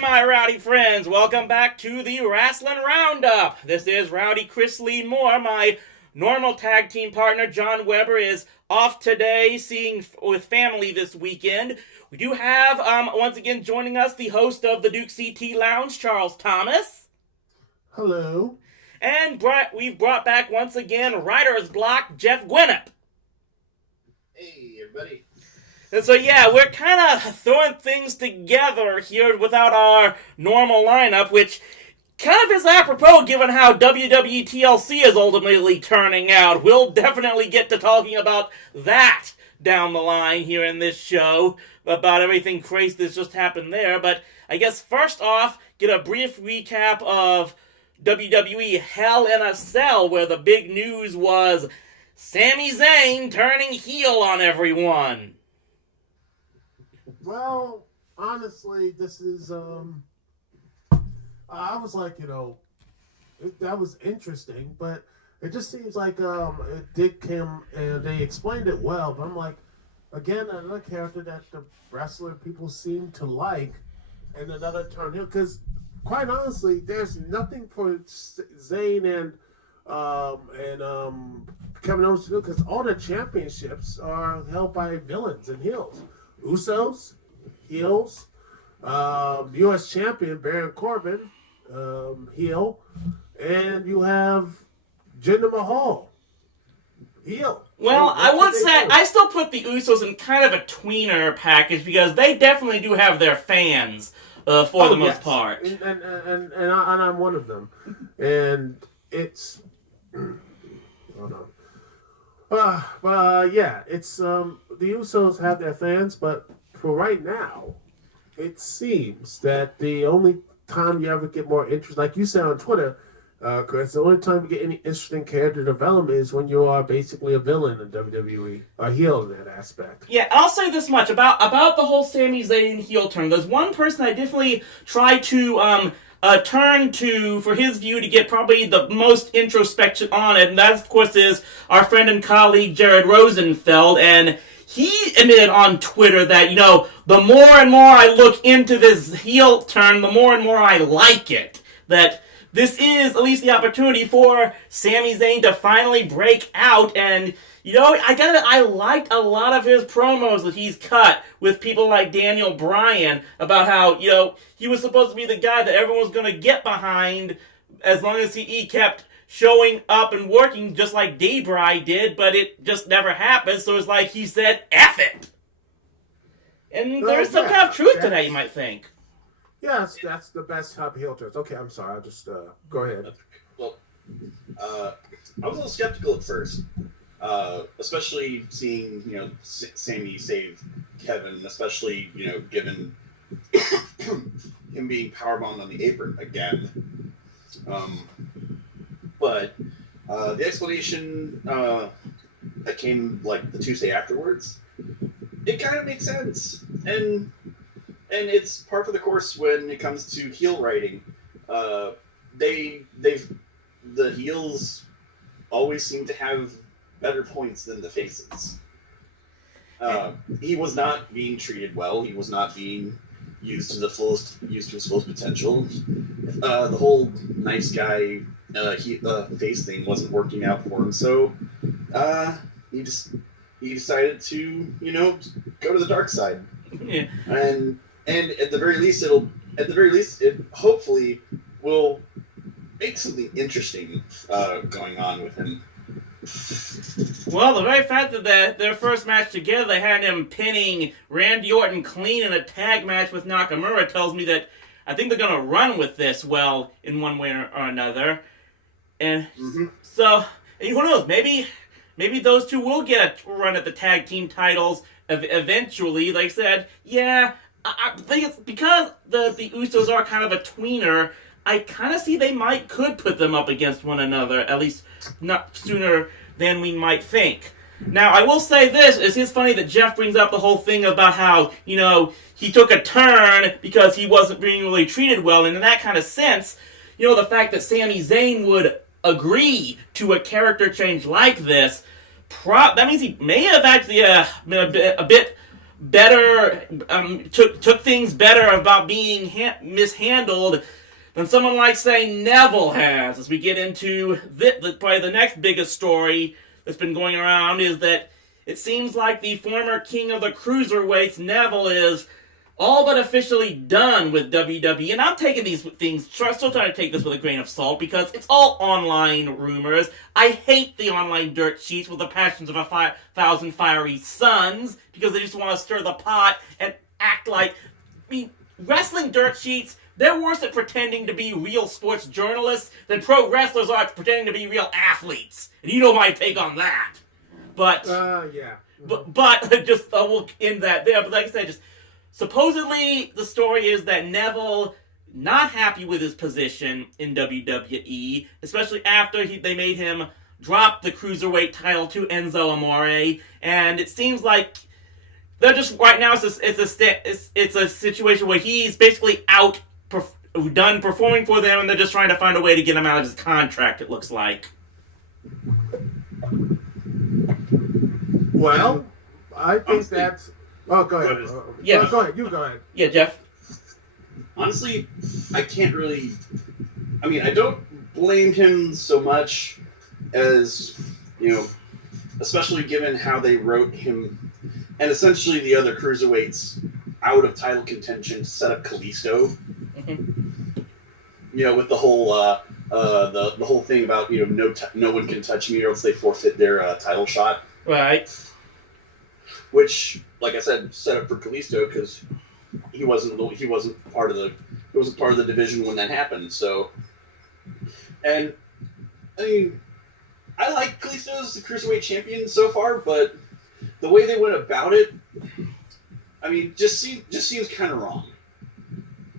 My rowdy friends, welcome back to the Rasslin Roundup. This is Rowdy Chris Lee Moore. My normal tag team partner, John Weber, is off today, seeing with family this weekend. We do have, once again, joining us, the host of the Duke CT Lounge, Charles Thomas. Hello. And we've brought back, once again, Writer's Block, Jeff Gwinnett. Hey, everybody. And so, yeah, we're kind of throwing things together here without our normal lineup, which kind of is apropos given how WWE TLC is ultimately turning out. We'll definitely get to talking about that down the line here in this show, about everything crazy that's just happened there. But I guess first off, get a brief recap of WWE Hell in a Cell, where the big news was Sami Zayn turning heel on everyone. Well, honestly, this is, I was like, that was interesting, but it just seems like, it did come, and they explained it well, but I'm like, again, another character that the wrestler people seem to like, and another turn heel, because, quite honestly, there's nothing for Zayn and Kevin Owens to do, because all the championships are held by villains and heels. Usos, heels, U.S. champion Baron Corbin, heel, and you have Jinder Mahal, heel. Well, I would say I still put the Usos in kind of a tweener package because they definitely do have their fans for the most part. And I'm one of them. And it's... Hold on. Yeah, it's the Usos have their fans, but for right now, it seems that the only time you ever get more interest, like you said on Twitter, Chris, the only time you get any interesting character development is when you are basically a villain in WWE, a heel in that aspect. Yeah, I'll say this much about the whole Sami Zayn heel turn. There's one person I definitely try to turn to for his view to get probably the most introspection on it, and that, of course, is our friend and colleague Jared Rosenfeld, and he admitted on Twitter that, the more and more I look into this heel turn, the more and more I like it. That this is at least the opportunity for Sami Zayn to finally break out, and I liked a lot of his promos that he's cut with people like Daniel Bryan about how, he was supposed to be the guy that everyone was going to get behind as long as he kept showing up and working just like Debray did, but it just never happened, so it's like he said, F it! And there's some kind of truth to that, you might think. Yes, that's the best type of heel turns. Okay, I'm sorry, I'll just, go ahead. Well, I was a little skeptical at first. Especially seeing, Sami save Kevin, especially, given him being powerbombed on the apron again. But the explanation that came, the Tuesday afterwards, it kind of makes sense. And it's par for the course when it comes to heel writing. The heels always seem to have better points than the faces. He was not being treated well. He was not being used to his fullest potential. The whole nice guy face thing wasn't working out for him. So he decided to go to the dark side. Yeah. And at the very least it hopefully will make something interesting going on with him. Well, the very fact that their first match together, they had him pinning Randy Orton clean in a tag match with Nakamura, tells me that I think they're going to run with this well in one way or another. And so, who knows, maybe those two will get a run at the tag team titles eventually. Like I said, yeah, I think it's because the Usos are kind of a tweener. I kind of see they could put them up against one another, at least not sooner than we might think. Now, I will say this, it's funny that Jeff brings up the whole thing about how, he took a turn because he wasn't being really treated well, and in that kind of sense, the fact that Sami Zayn would agree to a character change like this, that means he may have actually been a bit took things better about being mishandled than someone like, say, Neville has. As we get into probably the next biggest story that's been going around is that it seems like the former king of the cruiserweights, Neville, is all but officially done with WWE. And I'm taking these things, still trying to take this with a grain of salt, because it's all online rumors. I hate the online dirt sheets with the passions of 1,000 fiery suns, because they just want to stir the pot and act like... wrestling dirt sheets, they're worse at pretending to be real sports journalists than pro wrestlers are at pretending to be real athletes. And you know my take on that. But... yeah. But just, we'll end that there. But like I said, just... supposedly, the story is that Neville not happy with his position in WWE, especially after they made him drop the cruiserweight title to Enzo Amore, and it seems like they're just right now. It's a situation where he's basically done performing for them, and they're just trying to find a way to get him out of his contract. It looks like. Well, I think that's. Oh, go ahead. Yeah. Go ahead. You go ahead. Yeah, Jeff. Honestly, I can't really... I mean, I don't blame him so much as, especially given how they wrote him and essentially the other cruiserweights out of title contention to set up Kalisto. Mm-hmm. With the whole the whole thing about no one can touch me or else they forfeit their title shot. Right. Which, like I said, set up for Kalisto because he wasn't part of the division when that happened. So, and I mean, I like Kalisto as the cruiserweight champion so far, but the way they went about it, I mean, just seems kind of wrong.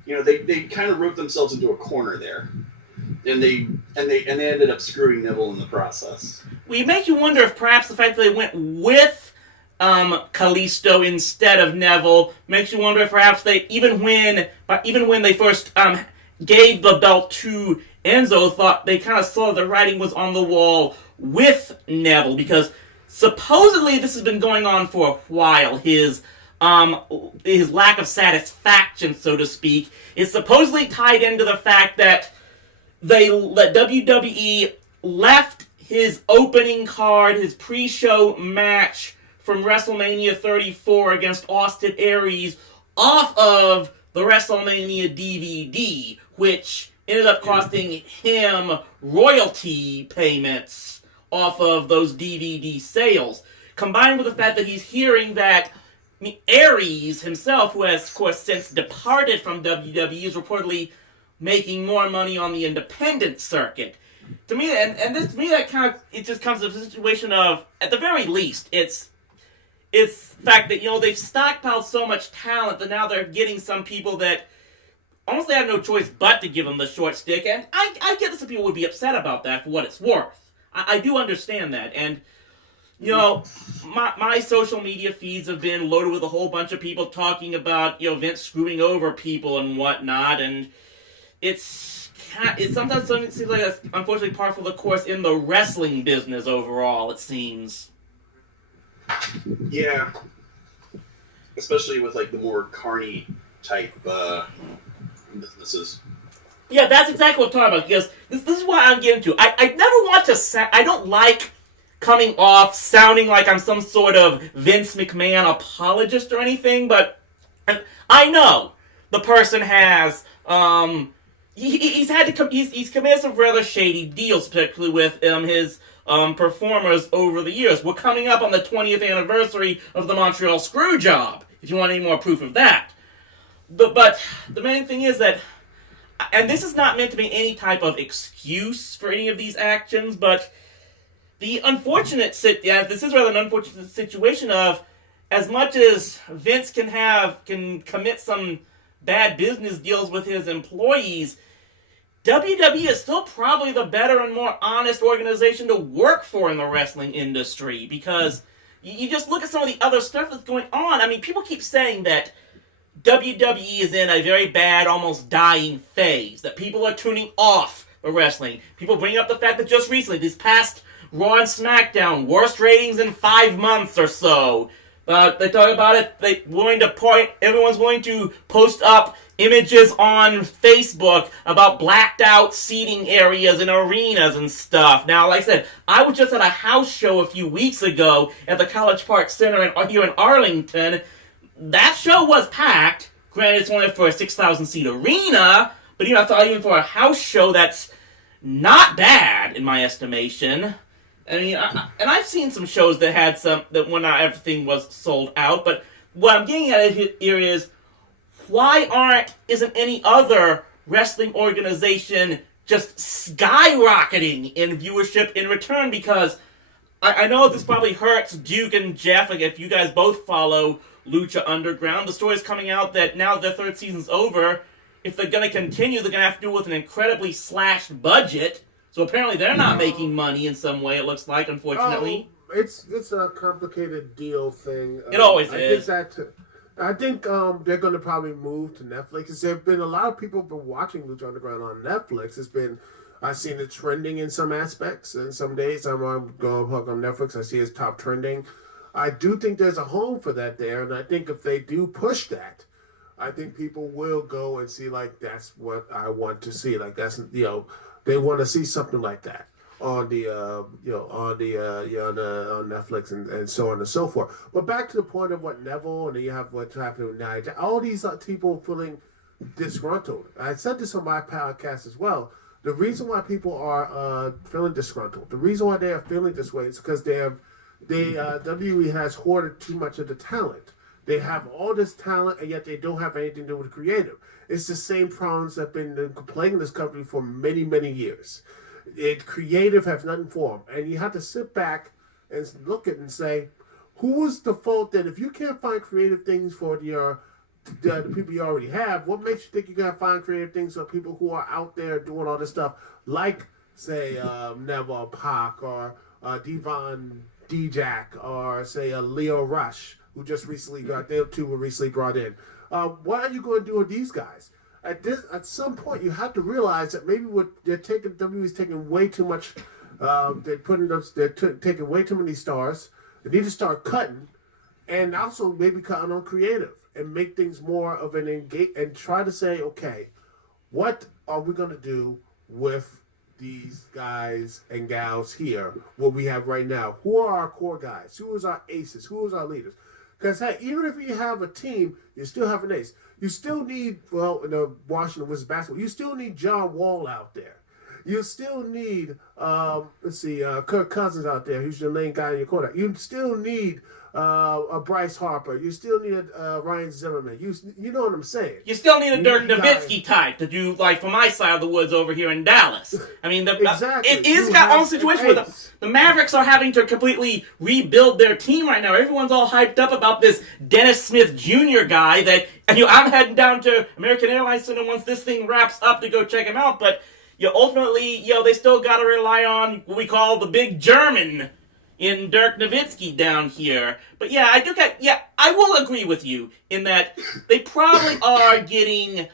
They kind of wrote themselves into a corner there, and they ended up screwing Neville in the process. Well, it makes you wonder if perhaps the fact that they went with Kalisto instead of Neville makes you wonder if perhaps they even when they first gave the belt to Enzo, thought they kind of saw the writing was on the wall with Neville, because supposedly this has been going on for a while. His lack of satisfaction, so to speak, is supposedly tied into the fact that WWE left his opening card, his pre-show match from WrestleMania 34 against Austin Aries off of the WrestleMania DVD, which ended up costing him royalty payments off of those DVD sales. Combined with the fact that he's hearing that Aries himself, who has, of course, since departed from WWE, is reportedly making more money on the independent circuit. To me, that kind of, it just comes to a situation of, at the very least, it's the fact that, they've stockpiled so much talent that now they're getting some people that almost they have no choice but to give them the short stick, and I get that some people would be upset about that for what it's worth. I do understand that, and, my social media feeds have been loaded with a whole bunch of people talking about, Vince screwing over people and whatnot, and it sometimes seems like that's unfortunately par for the course in the wrestling business overall, it seems. Yeah. Especially with, the more carny type businesses. Yeah, that's exactly what I'm talking about, because this is what I'm getting to. I never want to I don't like coming off sounding like I'm some sort of Vince McMahon apologist or anything, but I know the person has, he's committed some rather shady deals, particularly with his performers over the years. We're coming up on the 20th anniversary of the Montreal Screwjob, if you want any more proof of that. But the main thing is that, and this is not meant to be any type of excuse for any of these actions, but this is rather an unfortunate situation of, as much as Vince can commit some bad business deals with his employees, WWE is still probably the better and more honest organization to work for in the wrestling industry, because you just look at some of the other stuff that's going on. I mean, people keep saying that WWE is in a very bad, almost dying phase, that people are tuning off the wrestling. People bring up the fact that just recently, this past Raw and SmackDown, worst ratings in 5 months or so. They talk about it. Everyone's willing to post up images on Facebook about blacked out seating areas in arenas and stuff. Now, like I said, I was just at a house show a few weeks ago at the College Park Center here in Arlington. That show was packed. Granted, it's only for a 6,000 seat arena, but I thought even for a house show, that's not bad in my estimation. I mean, and I've seen some shows that had that when not everything was sold out, but what I'm getting at here is, why isn't any other wrestling organization just skyrocketing in viewership in return? Because I know this probably hurts Duke and Jeff, like if you guys both follow Lucha Underground. The story's coming out that now their third season's over, if they're going to continue, they're going to have to deal with an incredibly slashed budget. So apparently they're not making money in some way, it looks like, unfortunately. It's a complicated deal thing. It always is. I think they're going to probably move to Netflix. There have been a lot of people who've been watching Lucha Underground on Netflix. I've seen it trending in some aspects, and some days I'm going to on Netflix. I see it's top trending. I do think there's a home for that there, and I think if they do push that, I think people will go and see, like, that's what I want to see. Like, that's, they want to see something like that on Netflix and so on and so forth. But back to the point of what Neville, and then you have what's happening with Nia. All these people feeling disgruntled. I said this on my podcast as well. The reason why people are feeling disgruntled, the reason why they are feeling this way is because WWE has hoarded too much of the talent. They have all this talent, and yet they don't have anything to do with creative. It's the same problems that have been plaguing this company for many, many years. Creative has nothing for them. And you have to sit back and look at it and say, who is the fault that if you can't find creative things for the people you already have, what makes you think you're going to find creative things for people who are out there doing all this stuff, like, say, Neville, Pac, or Devon D-Jack, or, say, Leo Rush, who just recently they two were recently brought in. What are you going to do with these guys? At some point, you have to realize that maybe WWE's taking way too much. They're taking way too many stars. They need to start cutting, and also maybe cutting on creative and make things more of an engage and try to say, okay, what are we going to do with these guys and gals here? What we have right now? Who are our core guys? Who is our aces? Who is our leaders? Because, hey, even if you have a team, you still have an ace. You still need, in the Washington Wizards basketball, you still need John Wall out there. You still need, Kirk Cousins out there, who's your lane guy in your corner. You still need a Bryce Harper. You still need a Ryan Zimmerman. You know what I'm saying? You still need a Dirk Nowitzki type to do, like, for my side of the woods over here in Dallas. I mean, exactly. It is got on a situation where the Mavericks are having to completely rebuild their team right now. Everyone's all hyped up about this Dennis Smith Jr. guy that, I'm heading down to American Airlines Center once this thing wraps up to go check him out, but ultimately, they still got to rely on what we call the big German in Dirk Nowitzki down here. But I will agree with you in that they probably are getting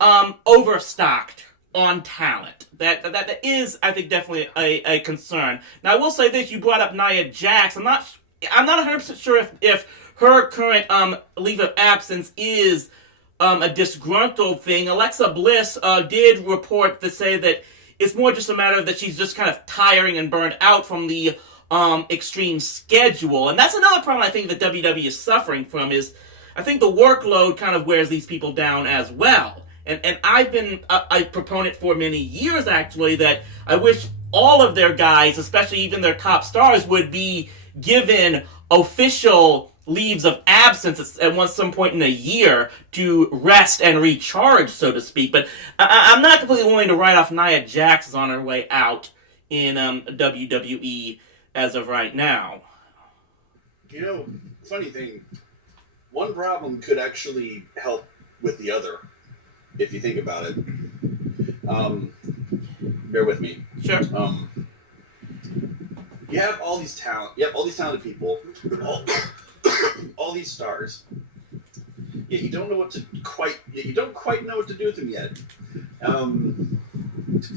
overstocked on talent. That is, I think, definitely a concern. Now, I will say this: you brought up Nia Jax. I'm not 100% sure if her current leave of absence is a disgruntled thing. Alexa Bliss did report to say that it's more just a matter of that she's just kind of tiring and burned out from the extreme schedule. And that's another problem I think that WWE is suffering from is I think the workload kind of wears these people down as well. And I've been a proponent for many years, actually, that I wish all of their guys, especially even their top stars, would be given official leaves of absence at some point in a year to rest and recharge, so to speak. But I'm not completely willing to write off Nia Jax on her way out in WWE as of right now. Funny thing, one problem could actually help with the other, if you think about it. Bear with me. Sure. You have all these talented people, all these stars. Yet you don't don't quite know what to do with them yet.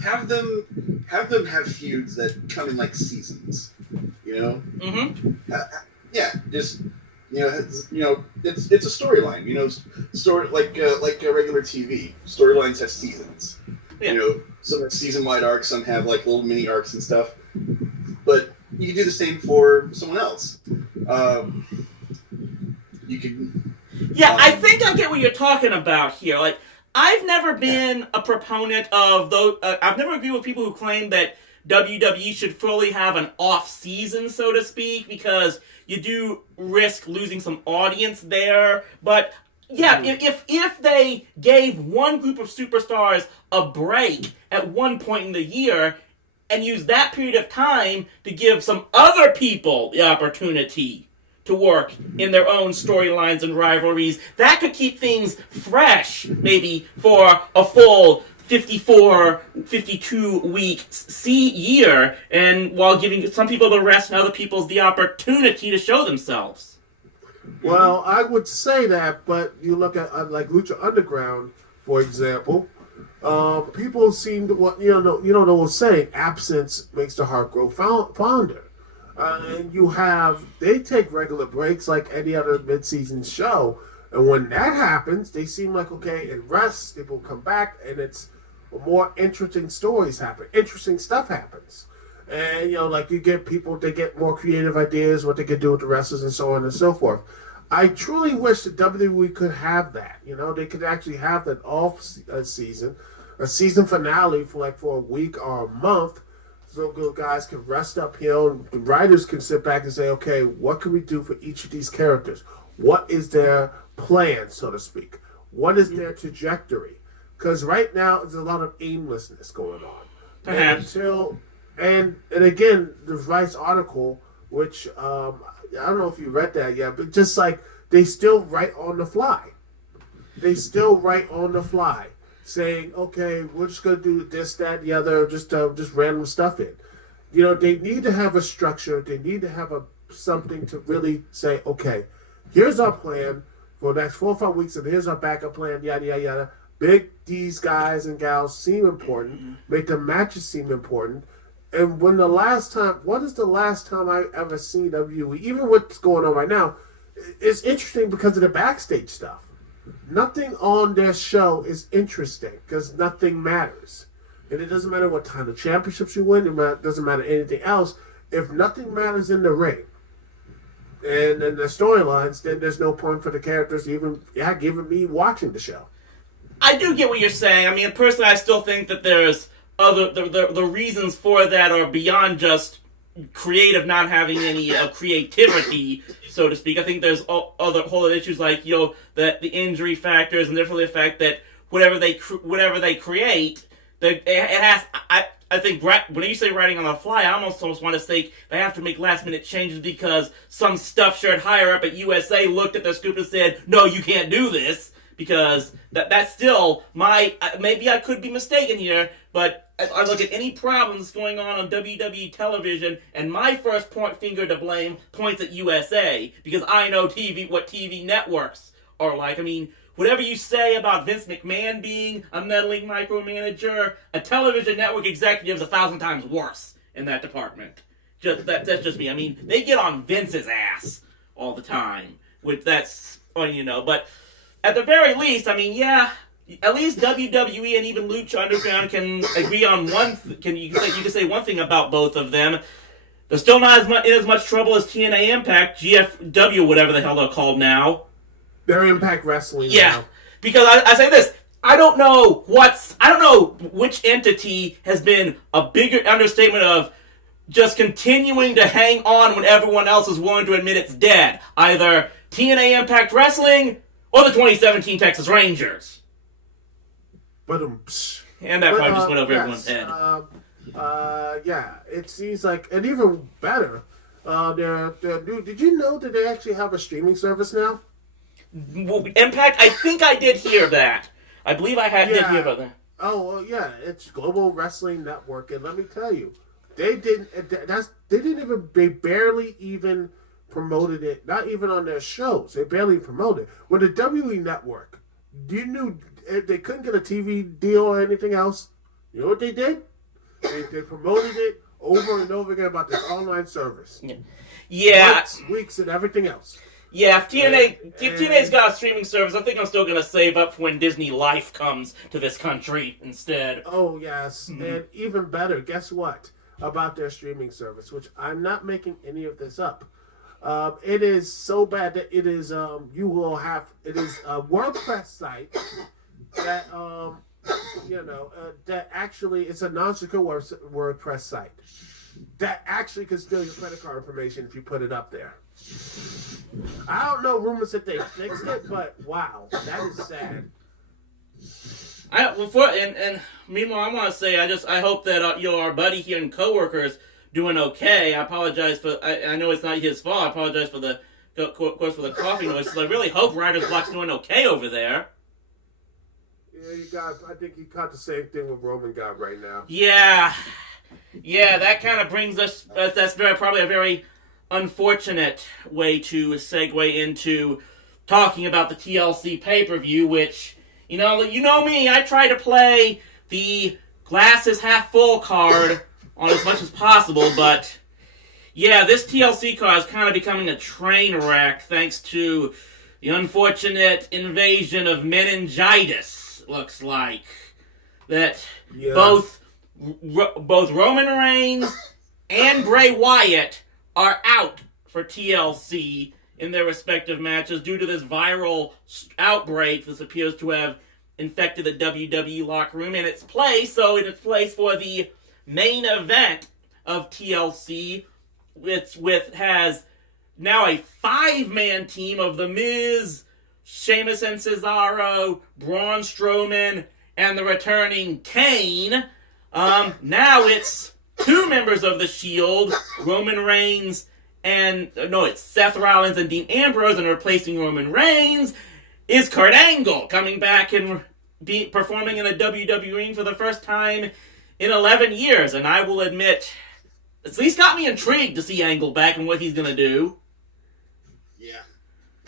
Have them have feuds that come in like seasons. Mm-hmm. Just It's a storyline. Story like a regular TV. Storylines have seasons. Yeah. Some have season-wide arcs, some have like little mini arcs and stuff. But you can do the same for someone else. You can. Yeah, I think I get what you're talking about here. Like, I've never been a proponent of those. I've never agreed with people who claim that WWE should fully have an off season, so to speak, because you do risk losing some audience there. But yeah, if they gave one group of superstars a break at one point in the year and used that period of time to give some other people the opportunity to work in their own storylines and rivalries, that could keep things fresh, maybe for a full 54, 52 week year, and while giving some people the rest and other people the opportunity to show themselves. Well, I would say that, but you look at like Lucha Underground, for example. People seem to the old saying, absence makes the heart grow fonder. And they take regular breaks like any other mid-season show, and when that happens, they seem like, okay, it rests, people come back, and it's more interesting stories happen, interesting stuff happens. And, like you get people, they get more creative ideas, what they can do with the wrestlers and so on and so forth. I truly wish that WWE could have that. They could actually have that off season, a season finale for a week or a month, so good guys can rest up here. The writers can sit back and say, okay, what can we do for each of these characters? What is their plan, so to speak? What is their trajectory? Because right now, there's a lot of aimlessness going on. Perhaps. And again, the Vice article, which I don't know if you read that yet, but just like they still write on the fly. Saying, okay, we're just going to do this, that, and the other, just random stuff in. They need to have a structure. They need to have something to really say, okay, here's our plan for the next 4 or 5 weeks, and here's our backup plan, yada, yada, yada. Make these guys and gals seem important. Make the matches seem important. And when what is the last time I've ever seen WWE, even what's going on right now, it's interesting because of the backstage stuff. Nothing on their show is interesting because nothing matters. And it doesn't matter what kind of championships you win. It doesn't matter anything else. If nothing matters in the ring and in the storylines, then there's no point for the characters even me watching the show. I do get what you're saying. I mean, personally, I still think that there's the reasons for that are beyond just creative not having any creativity, so to speak. I think there's other whole issues like the injury factors, and therefore the fact that whatever they create, it has. I think when you say writing on the fly, I almost want to say they have to make last minute changes because some stuff shared higher up at USA looked at their scoop and said, "No, you can't do this." Because that's still maybe I could be mistaken here, but I look at any problems going on WWE television, and my first finger to blame points at USA, because I know what TV networks are like. I mean, whatever you say about Vince McMahon being a meddling micromanager, a television network executive is 1,000 times worse in that department. That's just me. I mean, they get on Vince's ass all the time, but at the very least, I mean, yeah, at least WWE and even Lucha Underground can agree on you can say one thing about both of them. They're still not in as much trouble as TNA Impact, GFW, whatever the hell they're called now. They're Impact Wrestling now. Yeah, because I say this, I don't know which entity has been a bigger understatement of just continuing to hang on when everyone else is willing to admit it's dead. Either TNA Impact Wrestling or the 2017 Texas Rangers. And that probably just went over everyone's head. Yeah, it seems like, and even better, they're new. Did you know that they actually have a streaming service now? Impact, I think I did hear that. I believe I did hear about that. Oh, well, yeah, it's Global Wrestling Network, and let me tell you, they barely even promoted it, not even on their shows. They barely promoted it. With the WWE Network, you knew they couldn't get a TV deal or anything else. You know what they did? They promoted it over and over again about this online service. Yeah. Months, weeks, and everything else. Yeah, if TNA's got a streaming service, I think I'm still gonna save up for when Disney Life comes to this country instead. Oh, yes. And even better, guess what? About their streaming service, which I'm not making any of this up. It is so bad that it is, it is a WordPress site that, that actually, it's a non-secure WordPress site that actually can steal your credit card information if you put it up there. I don't know rumors that they fixed it, but wow, that is sad. Meanwhile, I want to say I hope that our buddy here and coworkers doing okay. I apologize for I know it's not his fault. I apologize for the coffee noises. I really hope Writer's Block's doing okay over there. Yeah, I think he caught the same thing with Roman got right now. Yeah, that kind of brings us. That's probably a very unfortunate way to segue into talking about the TLC pay-per-view, which, you know me, I try to play the glass is half full card on as much as possible, but yeah, this TLC card is kind of becoming a train wreck thanks to the unfortunate invasion of meningitis, looks like. That both Roman Reigns and Bray Wyatt are out for TLC in their respective matches due to this viral outbreak that appears to have infected the WWE locker room in its place for the main event of TLC, which has now a 5-man team of The Miz, Sheamus and Cesaro, Braun Strowman, and the returning Kane. Now it's 2 members of the Shield, Roman Reigns it's Seth Rollins and Dean Ambrose, and replacing Roman Reigns is Kurt Angle, coming back and performing in the WWE ring for the first time in 11 years. And I will admit, it's at least got me intrigued to see Angle back and what he's going to do. Yeah.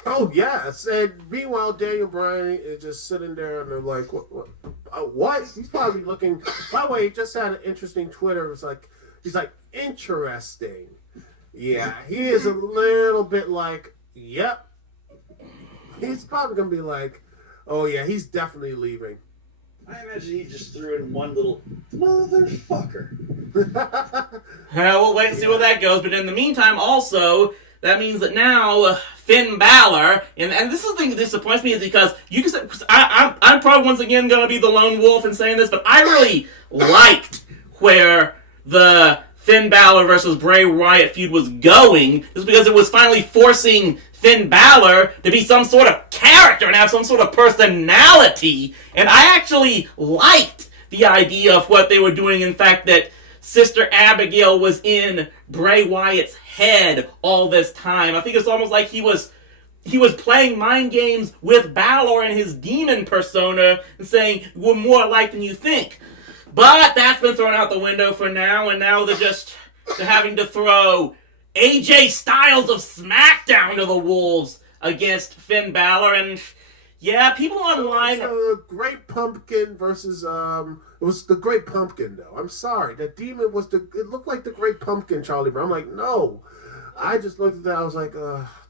Oh, yes. And meanwhile, Daniel Bryan is just sitting there and they're like, what? He's probably looking... By the way, he just had an interesting Twitter. He's like, interesting. Yeah, he is a little bit like, yep. He's probably going to be like, oh, yeah, he's definitely leaving. I imagine he just threw in one little motherfucker. We'll wait and see where that goes. But in the meantime, also, that means that now Finn Balor, and this is the thing that disappoints me, is because I'm probably once again going to be the lone wolf in saying this, but I really liked where the Finn Balor versus Bray Wyatt feud was going, just because it was finally forcing Finn Balor to be some sort of character and have some sort of personality. And I actually liked the idea of what they were doing. In fact, that Sister Abigail was in Bray Wyatt's head all this time. I think it's almost like he was playing mind games with Balor and his demon persona and saying, we're more alike than you think. But that's been thrown out the window for now, and now they're having to throw AJ Styles of SmackDown to the wolves against Finn Balor, and yeah, people online... The Great Pumpkin versus, it was the Great Pumpkin, though. I'm sorry, that demon it looked like the Great Pumpkin, Charlie Brown. I'm like, no. I just looked at that, I was like,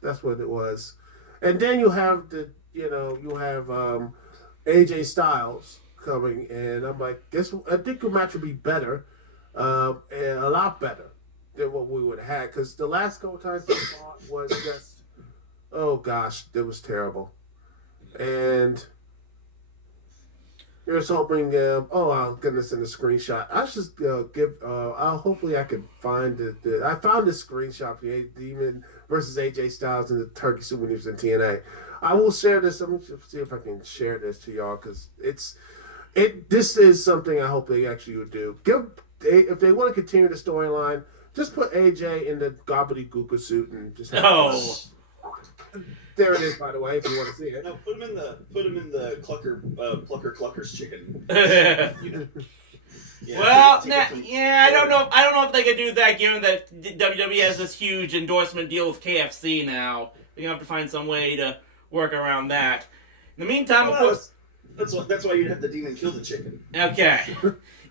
that's what it was. And then you have AJ Styles coming, and I'm like, I think the match would be better, and a lot better than what we would have had, because the last couple times they fought was just, oh gosh, it was terrible. And here's hoping, oh goodness, in the screenshot, I should hopefully I could find I found this screenshot for Demon versus AJ Styles in the Turkey Souvenirs in TNA. I will share this. I'm going to see if I can share this to y'all, because this is something I hope they actually would do. If they want to continue the storyline, just put AJ in the gobbledygooker suit and just have There it is, by the way, if you want to see it. No, put him in the Clucker's chicken. Yeah, I don't know if they could do that, given that WWE has this huge endorsement deal with KFC now. They're gonna have to find some way to work around that. In the meantime, of course, that's why you have the demon kill the chicken. Okay.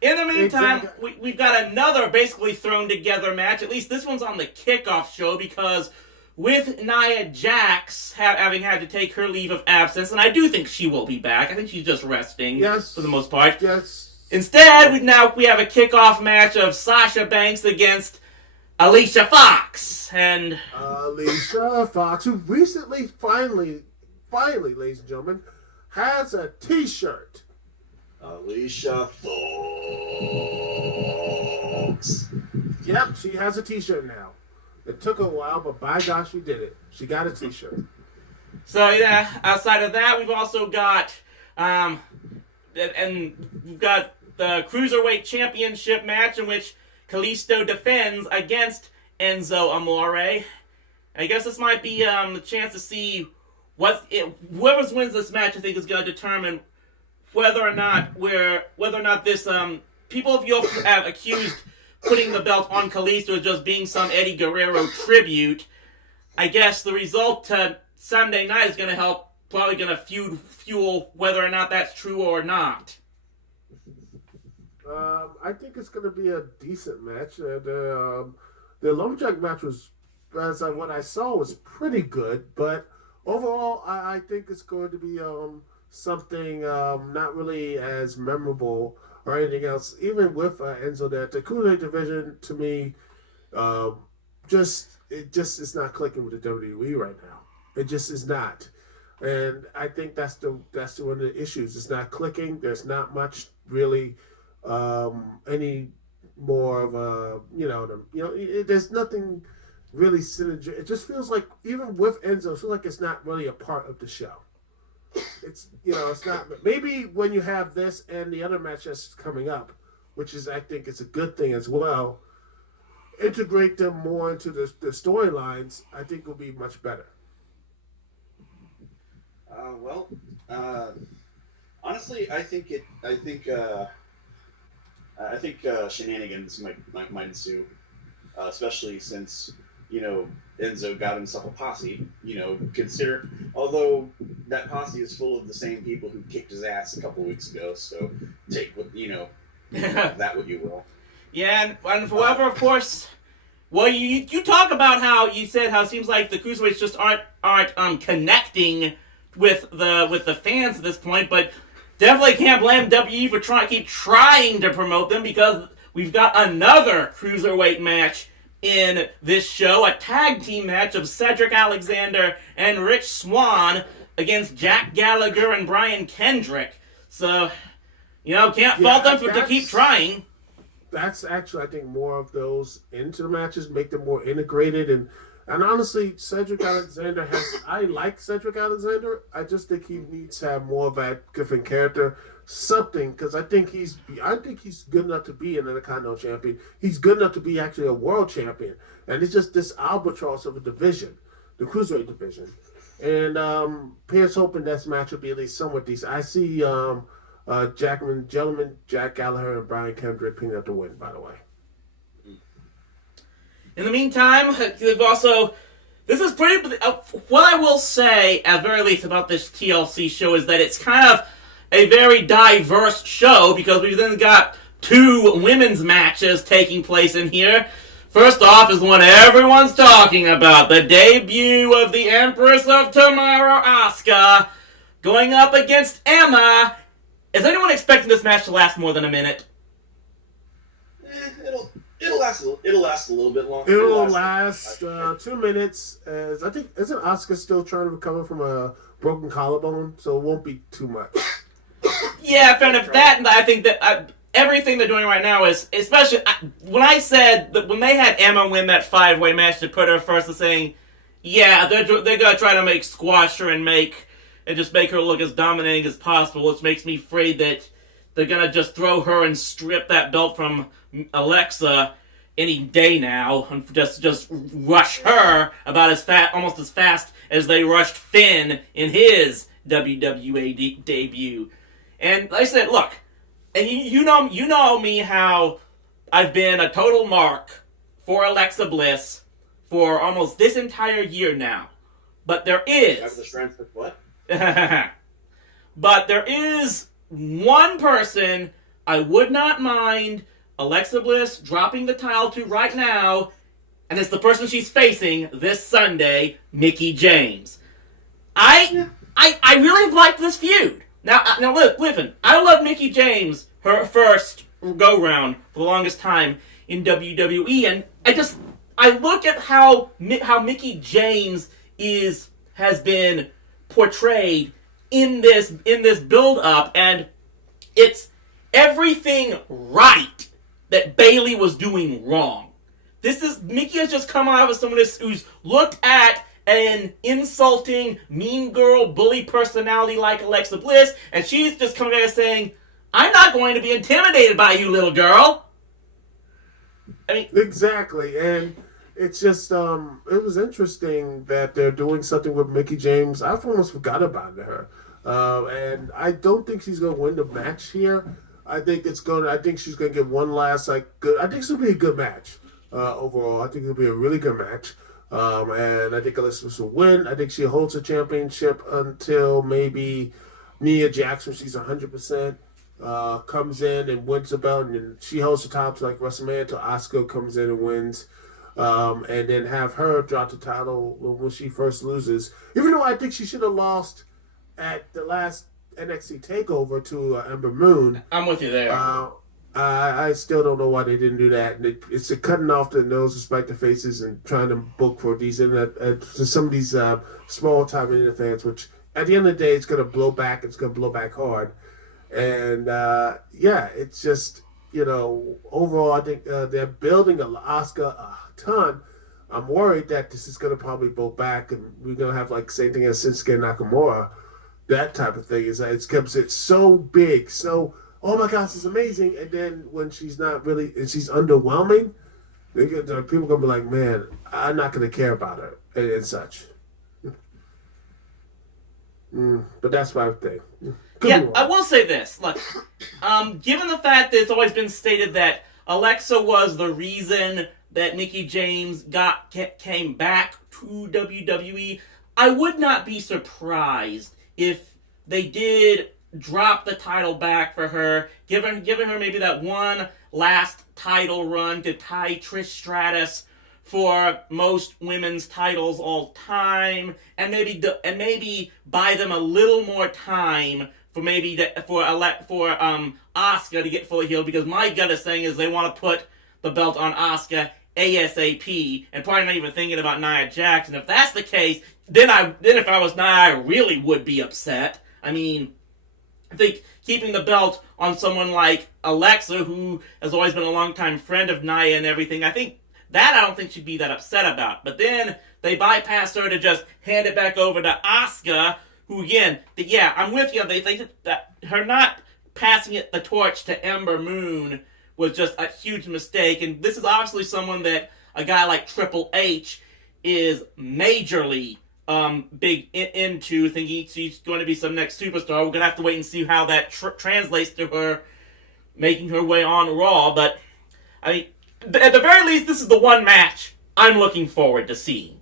In the meantime, we've got another basically thrown together match. At least this one's on the kickoff show, because with Nia Jax having had to take her leave of absence, and I do think she will be back. I think she's just resting for the most part. Yes. Instead, we have a kickoff match of Sasha Banks against Alicia Fox. And Alicia Fox, who recently, finally, ladies and gentlemen, has a t-shirt. Alicia Fox. Yep, she has a t-shirt now. It took a while, but by gosh, she did it. She got a t-shirt. So, yeah, outside of that, we've also got, and we've got the Cruiserweight Championship match in which Kalisto defends against Enzo Amore. I guess this might be the chance to see whoever wins this match. I think is going to determine whether or not this people have accused putting the belt on Kalisto as just being some Eddie Guerrero tribute. I guess the result Sunday night is going to help. Probably going to fuel whether or not that's true or not. I think it's going to be a decent match. The Lumberjack match was, what I saw, was pretty good. But overall, I think it's going to be something not really as memorable or anything else. Even with Enzo, that the Cruiserweight division to me, just is not clicking with the WWE right now. It just is not, and I think that's one of the issues. It's not clicking. There's not much really. Any more of a there's nothing really synergy. It just feels like even with Enzo, it feels like it's not really a part of the show. It's it's not. Maybe when you have this and the other match that's coming up, which is I think it's a good thing as well. Integrate them more into the storylines. I think will be much better. Honestly, I think shenanigans might ensue, especially since Enzo got himself a posse. Although that posse is full of the same people who kicked his ass a couple weeks ago. So take what that what you will. Yeah, and however, of course. Well, you talk about how you said how it seems like the Cruiserweights just aren't connecting with the fans at this point, but. Definitely can't blame WWE for keep trying to promote them because we've got another Cruiserweight match in this show, a tag team match of Cedric Alexander and Rich Swann against Jack Gallagher and Brian Kendrick. So, can't fault them to keep trying. That's actually, I think, more of those into the matches, make them more integrated and honestly, Cedric Alexander I like Cedric Alexander. I just think he needs to have more of a different character, something, because I think he's good enough to be an Intercontinental Champion. He's good enough to be actually a World Champion, and it's just this albatross of a division, the Cruiserweight division. And Pierce hoping this match will be at least somewhat decent. I see Jack Gallagher and Brian Kendrick picking up the win. By the way. In the meantime, they've also... This is pretty... what I will say, at very least, about this TLC show is that it's kind of a very diverse show because we've then got 2 women's matches taking place in here. First off is the one everyone's talking about, the debut of the Empress of Tomorrow, Asuka, going up against Emma. Is anyone expecting this match to last more than a minute? It'll last a little bit longer. It'll last 2 minutes. As I think, isn't Asuka still trying to recover from a broken collarbone? So it won't be too much. Yeah, fair enough. That, and I think that everything they're doing right now is, especially when I said that when they had Emma win that 5-way match to put her first, to saying, yeah, they're gonna try to squash her and just make her look as dominating as possible, which makes me afraid that they're gonna just throw her and strip that belt from Alexa any day now, and just rush her about almost as fast as they rushed Finn in his WWE debut. And like I said, look, and you know me how I've been a total mark for Alexa Bliss for almost this entire year now. But there is... Have the strength of what? But there is one person I would not mind Alexa Bliss dropping the title to right now And it's the person she's facing this Sunday, Mickie James. I really have liked this feud. Now listen, I love Mickie James, her first go-round for the longest time in WWE, and I look at how Mickie James has been portrayed in this build-up, and it's everything right that Bayley was doing wrong. Mickie has just come out of someone who's looked at an insulting, mean girl, bully personality like Alexa Bliss, and she's just coming back and saying, I'm not going to be intimidated by you, little girl. I mean, exactly, and it's just it was interesting that they're doing something with Mickie James. I've almost forgot about her, and I don't think she's going to win the match here. I think she's going to get one last good. I think it'll be a good match overall. I think it'll be a really good match. And I think Alexa will win. I think she holds the championship until maybe Nia Jax, when she's 100%, comes in and wins the belt, and then she holds the top to WrestleMania until Asuka comes in and wins, and then have her drop the title when she first loses. Even though I think she should have lost at the last NXT TakeOver to Ember Moon. I'm with you there. I still don't know why they didn't do that. And it's cutting off the nose, despite the faces, and trying to book for these some of these small time internet fans. Which at the end of the day, it's going to blow back. It's going to blow back hard. And it's just overall, I think they're building Asuka a ton. I'm worried that this is going to probably blow back, and we're going to have same thing as Shinsuke Nakamura. That type of thing it's so big, so. Oh my gosh, it's amazing! And then when she's not really, and she's underwhelming, people are gonna be like, "Man, I'm not gonna care about her," and such. But that's my thing. I will say this: look, given the fact that it's always been stated that Alexa was the reason that Mickie James came back to WWE, I would not be surprised if they did drop the title back for her, giving her maybe that one last title run to tie Trish Stratus for most women's titles all time, and maybe buy them a little more time for Asuka to get fully healed, because my gut is saying is they want to put the belt on Asuka ASAP, and probably not even thinking about Nia Jax. And if that's the case, then if I was Nia, I really would be upset. I mean, I think keeping the belt on someone like Alexa, who has always been a longtime friend of Nia and everything, I don't think she'd be that upset about. But then they bypass her to just hand it back over to Asuka, who again, I'm with you. They think that her not passing the torch to Ember Moon was just a huge mistake. And this is obviously someone that a guy like Triple H is majorly big into, thinking she's going to be some next superstar. We're going to have to wait and see how that translates to her making her way on Raw. But, I mean, at the very least, this is the one match I'm looking forward to seeing.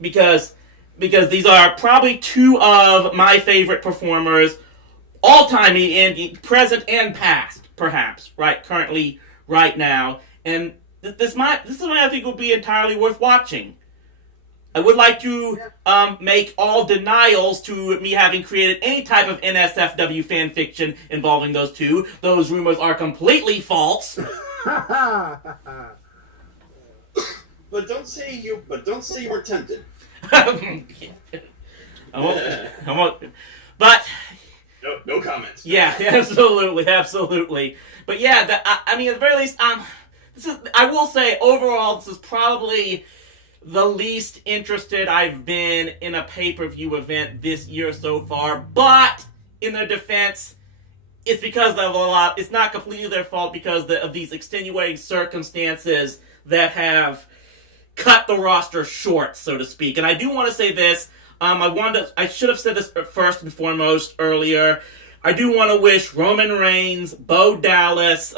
Because these are probably two of my favorite performers all time, in present and past, perhaps, currently, right now. And this is one I think will be entirely worth watching. I would like to make all denials to me having created any type of NSFW fan fiction involving those two. Those rumors are completely false. But don't say you were tempted. I won't. But no comments. Yeah, absolutely. But yeah, I mean, at the very least, I will say overall, this is probably the least interested I've been in a pay-per-view event this year so far. But in their defense, it's because of a lot. It's not completely their fault because of these extenuating circumstances that have cut the roster short, so to speak. And I do want to say this. I should have said this first and foremost earlier. I do want to wish Roman Reigns, Bo Dallas,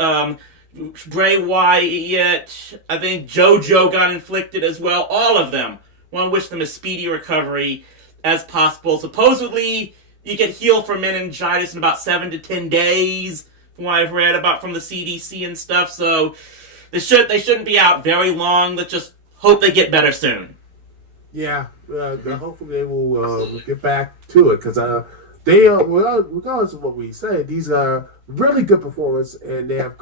Bray Wyatt, I think JoJo got inflicted as well. All of them. I want to wish them a speedy recovery as possible. Supposedly, you can heal from meningitis in about 7 to 10 days, from what I've read about from the CDC and stuff. So they shouldn't be out very long. Let's just hope they get better soon. Yeah, hopefully they will get back to it because they are, well, regardless of what we say, these are really good performers, and they have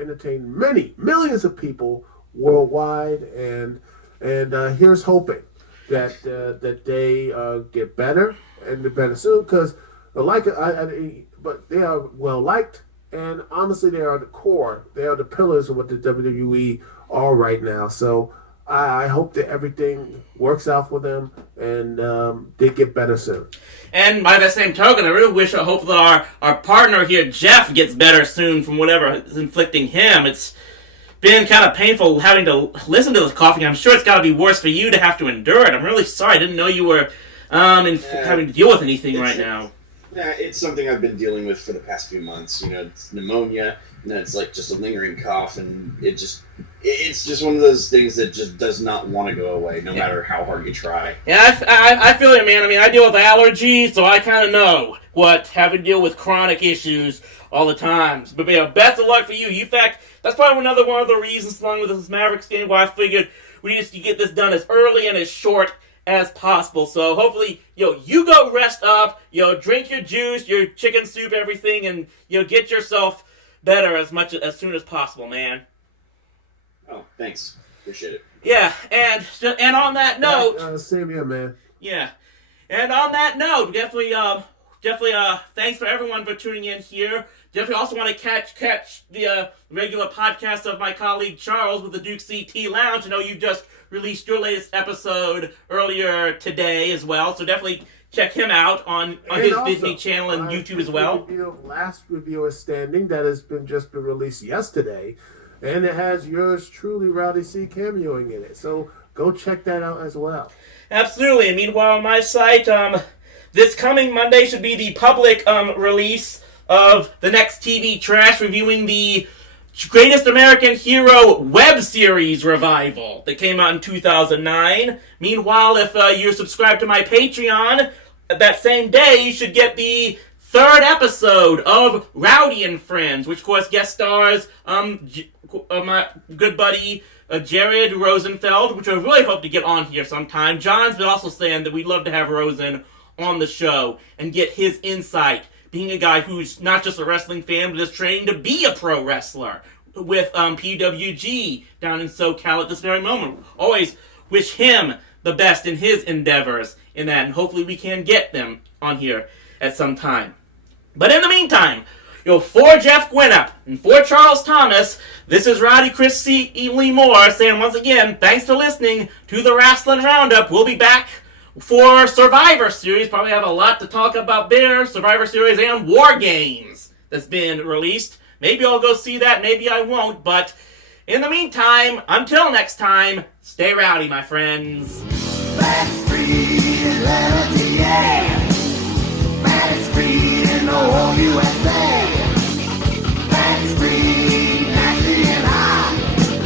entertained millions of people worldwide, and here's hoping that they get better and better soon because but they are well liked, and honestly they are the core, they are the pillars of what the WWE are right now. So I hope that everything works out for them and they get better soon. And by that same token, I really hope that our partner here, Jeff, gets better soon from whatever is inflicting him. It's been kind of painful having to listen to this coughing. I'm sure it's got to be worse for you to have to endure it. I'm really sorry. I didn't know you were having to deal with anything right now. Yeah, it's something I've been dealing with for the past few months. You know, it's pneumonia, and then it's like just a lingering cough, and it's just one of those things that just does not want to go away, no matter how hard you try. Yeah, I feel it, man. I mean, I deal with allergies, so I kind of know what having to deal with chronic issues all the time. But yeah, best of luck for you. In fact, that's probably another one of the reasons, along with this Mavericks game, why I figured we need to get this done as early and as short as possible. So hopefully, you go rest up, drink your juice, your chicken soup, everything, and get yourself better as soon as possible, man. Oh, thanks. Appreciate it. Yeah, and on that note, same here, man. Yeah, and on that note, definitely, thanks for everyone for tuning in here. Definitely also want to catch the regular podcast of my colleague Charles with the Duke CT Lounge. I know you just released your latest episode earlier today as well, so definitely check him out on his also, Disney channel and YouTube as well. Last review is standing that has just been released yesterday, and it has yours truly, Rowdy C, cameoing in it. So go check that out as well. Absolutely. And meanwhile, on my site, this coming Monday should be the public release of the next TV Trash, reviewing the Greatest American Hero web series revival that came out in 2009. Meanwhile, if you're subscribed to my Patreon, that same day you should get the third episode of Rowdy and Friends, which of course guest stars my good buddy Jared Rosenfeld, which I really hope to get on here sometime. John's been also saying that we'd love to have Rosen on the show and get his insight, being a guy who's not just a wrestling fan, but is training to be a pro wrestler with PWG down in SoCal at this very moment. Always wish him the best in his endeavors in that, and hopefully we can get them on here at some time. But in the meantime, for Jeff Gwinnett and for Charles Thomas, this is Rowdy Chris C. Lee Moore saying once again, thanks for listening to the Rasslin Roundup. We'll be back for Survivor Series. Probably have a lot to talk about there. Survivor Series and War Games that's been released. Maybe I'll go see that, maybe I won't. But in the meantime, until next time, stay rowdy, my friends. Back free,